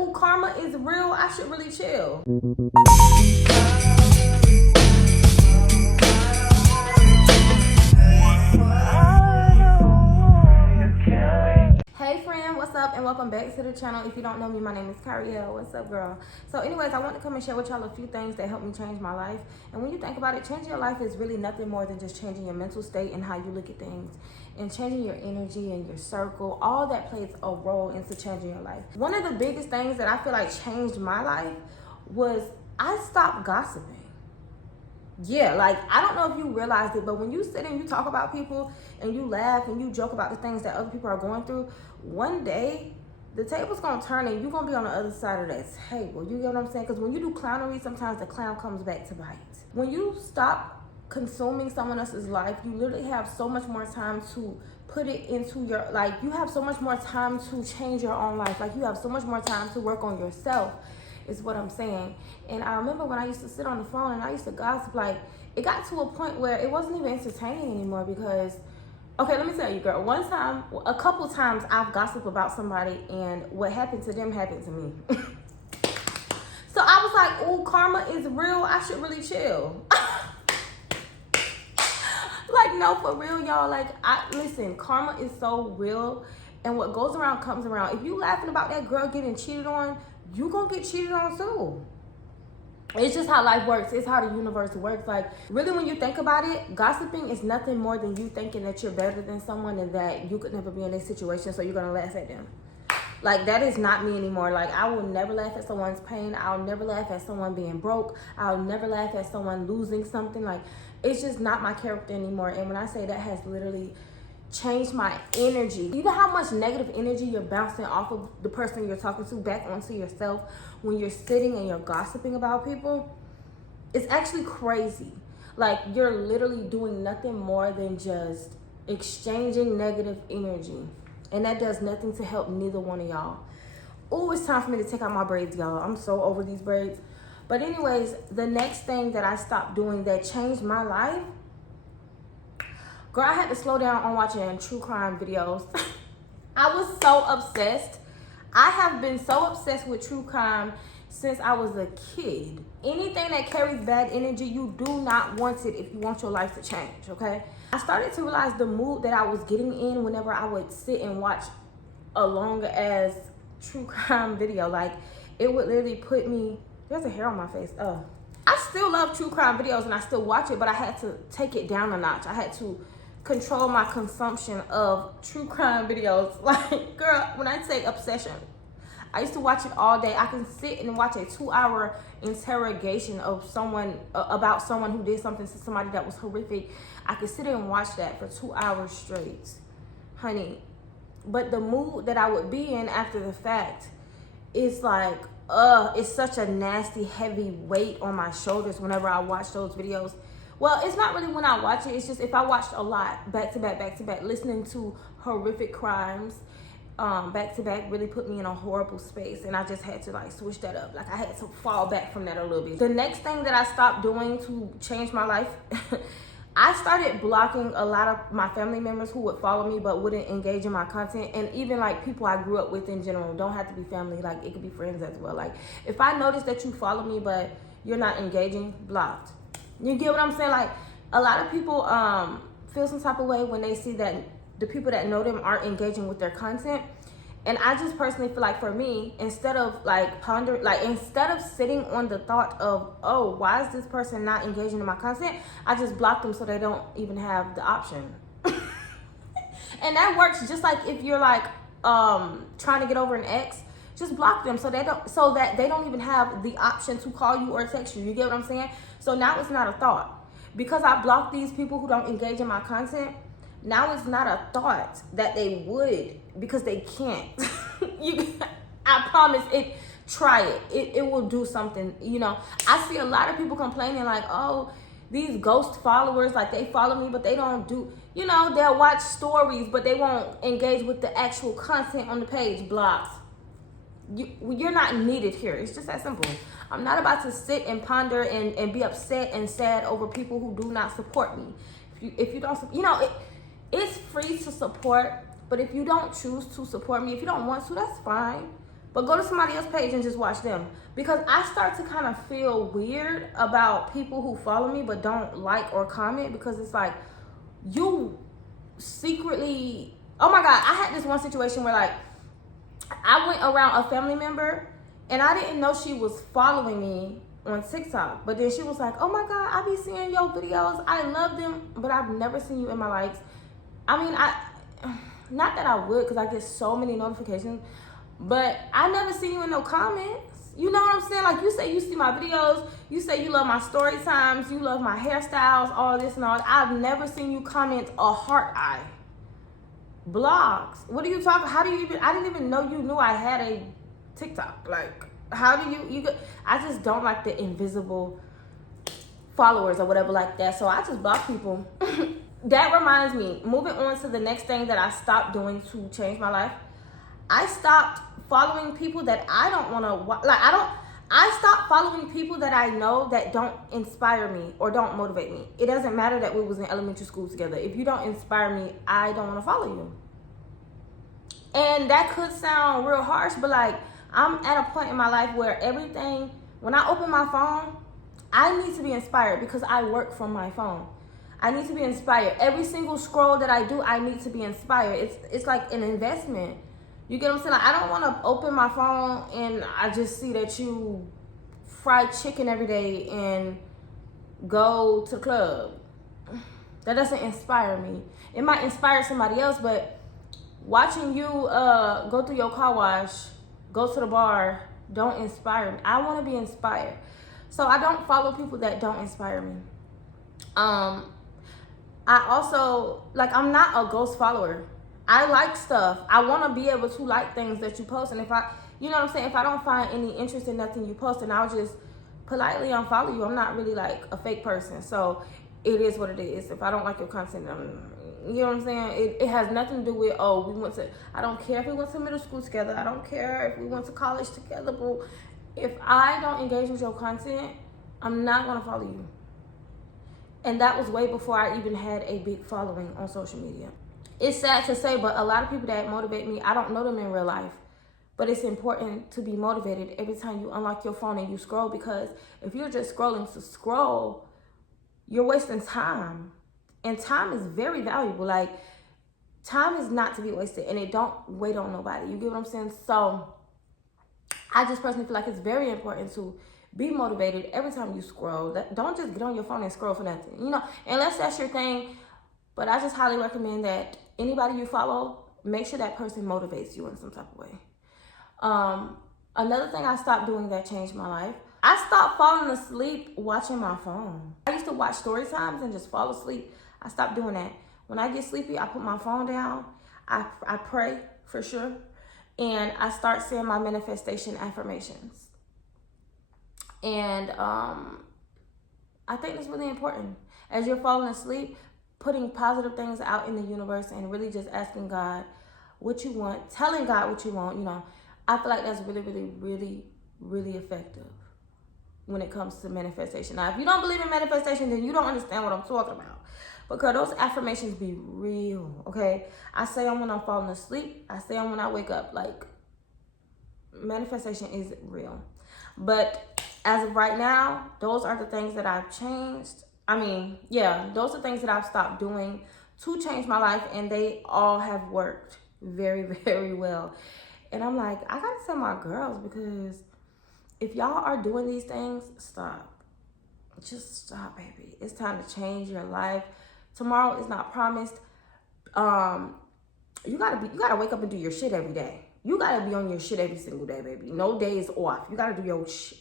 ooh, karma is real, I should really chill. Hey friend, what's up, and welcome back to the channel. If you don't know me, my name is Cariel. What's up, girl? So anyways, I want to come and share with y'all a few things that helped me change my life. And when you think about it, changing your life is really nothing more than just changing your mental state and how you look at things, and changing your energy and your circle. All that plays a role into changing your life. One of the biggest things that I feel like changed my life was I stopped gossiping. Yeah, like, I don't know if you realized it, but when you sit and you talk about people and you laugh and you joke about the things that other people are going through, one day the table's gonna turn and you're gonna be on the other side of that table. You get what I'm saying? Because when you do clownery, sometimes the clown comes back to bite. When you stop consuming someone else's life, you literally have so much more time to put it into your, like, you have so much more time to change your own life. Like, you have so much more time to work on yourself, is what I'm saying. And I remember when I used to sit on the phone and I used to gossip, like, it got to a point where it wasn't even entertaining anymore because, okay, let me tell you, girl, a couple times I've gossiped about somebody and what happened to them happened to me. So I was like, ooh, karma is real, I should really chill. Like, no, for real, y'all. Like, listen, karma is so real, and what goes around comes around. If you laughing about that girl getting cheated on, you gonna get cheated on too. It's just how life works. It's how the universe works. Like, really, when you think about it, gossiping is nothing more than you thinking that you're better than someone and that you could never be in this situation, so you're gonna laugh at them. Like, that is not me anymore. Like, I will never laugh at someone's pain. I'll never laugh at someone being broke. I'll never laugh at someone losing something. Like, it's just not my character anymore. And when I say that has literally changed my energy. You know how much negative energy you're bouncing off of the person you're talking to back onto yourself when you're sitting and you're gossiping about people? It's actually crazy. Like, you're literally doing nothing more than just exchanging negative energy. And that does nothing to help neither one of y'all. Oh, it's time for me to take out my braids, y'all. I'm so over these braids. But anyways, the next thing that I stopped doing that changed my life, girl, I had to slow down on watching true crime videos. I was so obsessed. I have been so obsessed with true crime since I was a kid. Anything that carries bad energy, you do not want it if you want your life to change, okay? I started to realize the mood that I was getting in whenever I would sit and watch a long as true crime video. Like, it would literally put me, there's a hair on my face, oh. I still love true crime videos and I still watch it, but I had to take it down a notch. I had to control my consumption of true crime videos. Like, girl, when I say obsession, I used to watch it all day. I can sit and watch a 2-hour interrogation of someone, about someone who did something to somebody that was horrific. I could sit and watch that for 2 hours straight, honey. But the mood that I would be in after the fact is like, it's such a nasty, heavy weight on my shoulders whenever I watch those videos. Well, it's not really when I watch it. It's just if I watched a lot, back to back, listening to horrific crimes, back to back, really put me in a horrible space. And I just had to, like, switch that up. Like, I had to fall back from that a little bit. The next thing that I stopped doing to change my life, I started blocking a lot of my family members who would follow me but wouldn't engage in my content. And even, like, people I grew up with in general. Don't have to be family. Like, it could be friends as well. Like, if I notice that you follow me but you're not engaging, blocked. You get what I'm saying? Like, a lot of people feel some type of way when they see that the people that know them aren't engaging with their content. And I just personally feel like, for me, instead of instead of sitting on the thought of, oh, why is this person not engaging in my content, I just block them so they don't even have the option. And that works just like if you're like trying to get over an ex. Just block them so that they don't even have the option to call you or text you. You get what I'm saying? So now it's not a thought. Because I block these people who don't engage in my content, now it's not a thought that they would, because they can't. I promise it. Try it. It will do something. You know, I see a lot of people complaining like, oh, these ghost followers, like, they follow me, but they don't do, you know, they'll watch stories, but they won't engage with the actual content on the page. Blocked. You're not needed here. It's just that simple. I'm not about to sit and ponder and be upset and sad over people who do not support me. If you don't, you know, it's free to support, but if you don't choose to support me, if you don't want to, that's fine. But go to somebody else's page and just watch them. Because I start to kind of feel weird about people who follow me but don't like or comment, because it's like, you secretly, oh my God, I had this one situation where like, I went around a family member and I didn't know she was following me on TikTok. But then she was like, oh my God, I be seeing your videos. I love them, but I've never seen you in my likes. I mean, not that I would, because I get so many notifications, but I never see you in no comments. You know what I'm saying? Like, you say you see my videos, you say you love my story times, you love my hairstyles, all this and all that. I've never seen you comment a heart eye. Blogs. What are you talking? How do you even? I didn't even know you knew I had a TikTok. Like, how do you? I just don't like the invisible followers or whatever like that. So I just block people. That reminds me. Moving on to the next thing that I stopped doing to change my life. I stopped following people that I don't want to. Like, I stopped following people that I know that don't inspire me or don't motivate me. It doesn't matter that we was in elementary school together. If you don't inspire me, I don't want to follow you. And that could sound real harsh, but like, I'm at a point in my life where everything, when I open my phone, I need to be inspired because I work from my phone. I need to be inspired. Every single scroll that I do, I need to be inspired. It's like an investment. You get what I'm saying? Like, I don't want to open my phone and I just see that you fry chicken every day and go to the club. That doesn't inspire me. It might inspire somebody else, but watching you go through your car wash, go to the bar, don't inspire me. I want to be inspired. So I don't follow people that don't inspire me. I also, like, I'm not a ghost follower. I like stuff. I want to be able to like things that you post. And if I, you know what I'm saying? If I don't find any interest in nothing you post, then I'll just politely unfollow you. I'm not really like a fake person. So it is what it is. If I don't like your content, you know what I'm saying? It has nothing to do with, oh, we went to, I don't care if we went to middle school together. I don't care if we went to college together, bro. If I don't engage with your content, I'm not going to follow you. And that was way before I even had a big following on social media. It's sad to say, but a lot of people that motivate me, I don't know them in real life. But it's important to be motivated every time you unlock your phone and you scroll, because if you're just scrolling to scroll, you're wasting time. And time is very valuable. Like, time is not to be wasted, and it don't wait on nobody. You get what I'm saying? So I just personally feel like it's very important to be motivated every time you scroll. Don't just get on your phone and scroll for nothing, you know, unless that's your thing. But I just highly recommend that anybody you follow, make sure that person motivates you in some type of way. Another thing I stopped doing that changed my life, I stopped falling asleep watching my phone. I used to watch story times and just fall asleep. I stopped doing that. When I get sleepy, I put my phone down. I pray for sure. And I start saying my manifestation affirmations. And I think it's really important. As you're falling asleep, putting positive things out in the universe and really just asking God what you want, telling God what you want, you know, I feel like that's really, really, really, really effective when it comes to manifestation. Now, if you don't believe in manifestation, then you don't understand what I'm talking about. Because those affirmations be real, okay? I say them when I'm falling asleep. I say them when I wake up. Like, manifestation is real. But as of right now, those are the things that I've changed. I mean, yeah, those are things that I've stopped doing to change my life, and they all have worked very, very well. And I'm like, I gotta tell my girls, because if y'all are doing these things, stop. Just stop, baby. It's time to change your life. Tomorrow is not promised. You gotta wake up and do your shit every day. You gotta be on your shit every single day, baby. No days off. You gotta do your shit.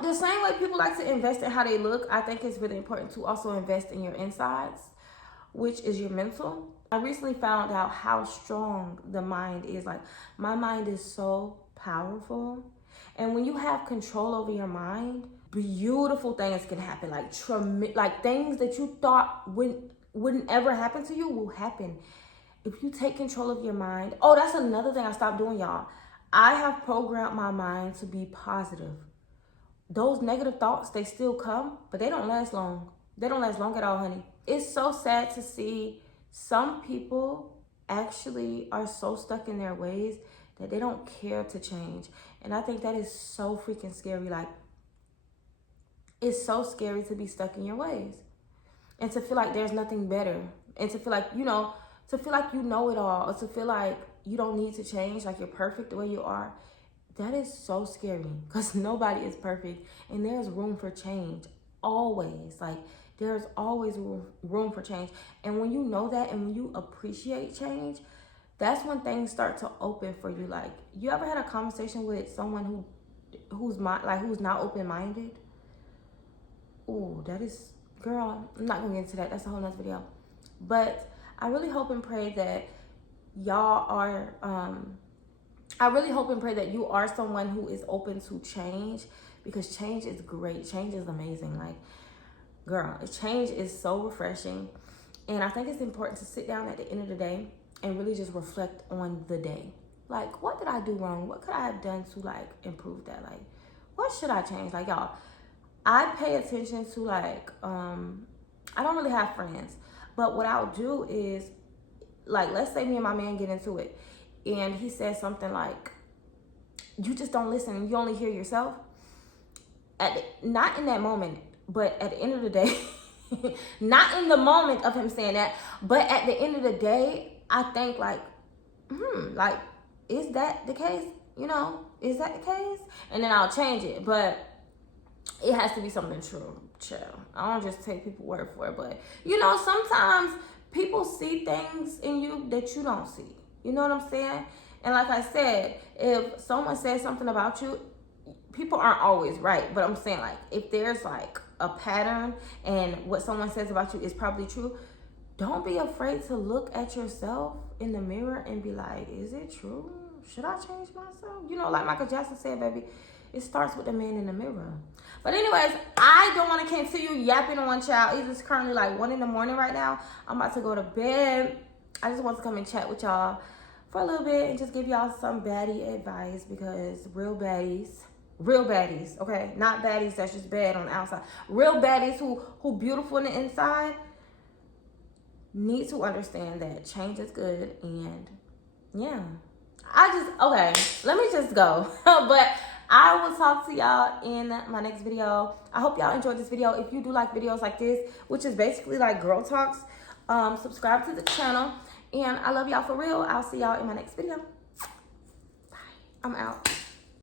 The same way people like to invest in how they look, I think it's really important to also invest in your insides, which is your mental. I recently found out how strong the mind is. Like, my mind is so powerful. And when you have control over your mind, beautiful things can happen. Like things that you thought wouldn't ever happen to you will happen. If you take control of your mind. Oh, that's another thing I stopped doing, y'all. I have programmed my mind to be positive. Those negative thoughts, they still come, but they don't last long. They don't last long at all, honey. It's so sad to see some people actually are so stuck in their ways that they don't care to change. And I think that is so freaking scary. Like, it's so scary to be stuck in your ways and to feel like there's nothing better, and to feel like, to feel like you know it all, or to feel like you don't need to change, like you're perfect the way you are. That is so scary, because nobody is perfect, and there's room for change always. Like, there's always room for change. And when you know that, and when you appreciate change, that's when things start to open for you. Like, you ever had a conversation with someone who's not open-minded? Ooh, that is, girl, I'm not gonna get into that. That's a whole nother video. But I really hope and pray that y'all are I really hope and pray that you are someone who is open to change, because change is great. Change is amazing. Like, girl, change is so refreshing. And I think it's important to sit down at the end of the day and really just reflect on the day. Like, what did I do wrong? What could I have done to, like, improve that? Like, what should I change? Like, y'all, I pay attention to, like, I don't really have friends, but what I'll do is, like, let's say me and my man get into it, and he says something like, you just don't listen, you only hear yourself. Not in that moment, but at the end of the day, not in the moment of him saying that, but at the end of the day, I think, like, like, is that the case? Is that the case? And then I'll change it, but it has to be something true, chill. I don't just take people's word for it, but, sometimes people see things in you that you don't see. You know what I'm saying? And like I said, if someone says something about you, people aren't always right. But I'm saying, like, if there's, like, a pattern and what someone says about you is probably true, don't be afraid to look at yourself in the mirror and be like, is it true? Should I change myself? Like Michael Jackson said, baby, it starts with the man in the mirror. But anyways, I don't want to continue yapping on, child. It's currently like 1 a.m. right now. I'm about to go to bed. I just want to come and chat with y'all for a little bit and just give y'all some baddie advice, because real baddies, okay? Not baddies that's just bad on the outside. Real baddies who beautiful on the inside need to understand that change is good. And yeah, okay, let me just go. But I will talk to y'all in my next video. I hope y'all enjoyed this video. If you do like videos like this, which is basically like girl talks, subscribe to the channel. And I love y'all for real. I'll see y'all in my next video. Bye. I'm out.